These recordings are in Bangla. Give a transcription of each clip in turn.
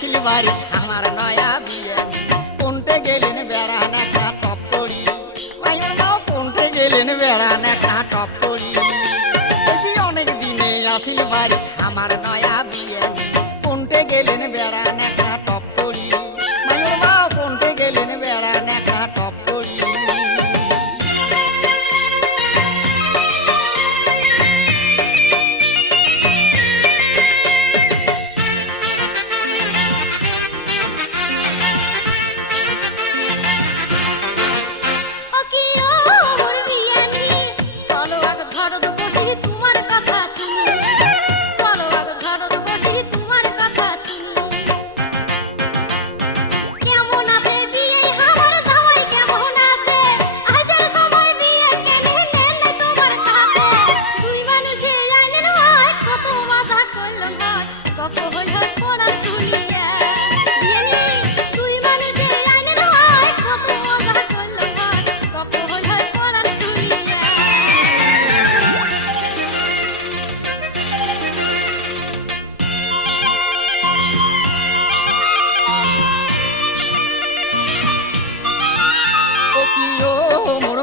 আসিলি বাড়ি আমার নয়া বিয়ে কোনটে গেলেন বেড়া নেখা টপ করি মাইয়ের মাও কোনটে গেলেন বেড়া নেখা টপ করি অনেক দিনে আসিলি বাড়ি আমার নয়া বিয়ে কোনটে গেলেন বেড়া নেখা টপ করি মাইয়ের মাও কোনটে গেলেন বেড়া নেখা টপ করি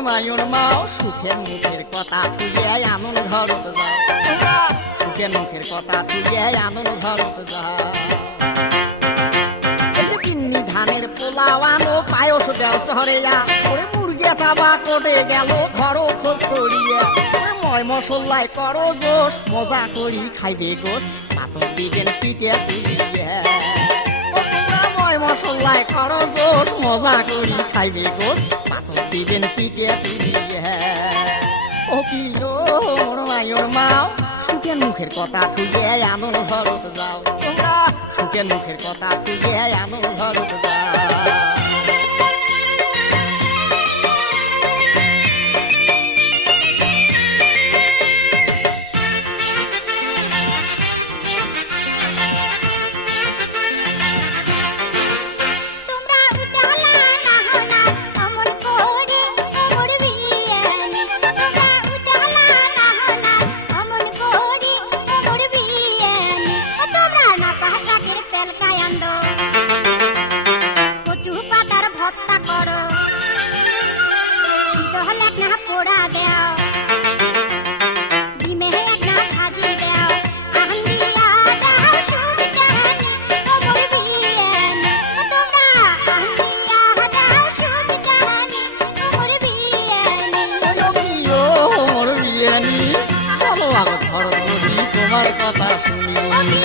মায়ুর মাও সুখের মুখের কথা তুলিয়ে আনন্দ ঘরত যাও সুখের মুখের কথা তুলিয়ে আনন্দ ঘরত যাও পিন্নি ধানের পোলাও আনো পায়স দেও শহরে যা ওরে মুরগি চাবা কোটে গেল ধরো খোঁজ করিয়া ময় মশলায় করো জোশ মজা করি খাইবে গোস পাতর দিবেন পিঠে তুলিয়া মশলায় করো জোশ মজা করি খাইবে গোস পাতর দিবেন পিঠে তুলিয়া ও কি ওর মায়ুর মাও সুখের মুখের কথা তুলিয়ে আনন্দ ঘরত যাও তোমরা সুখের মুখের কথা তুলিয়ে আনন্দ ঘরত যাও তোমার কথা শুনি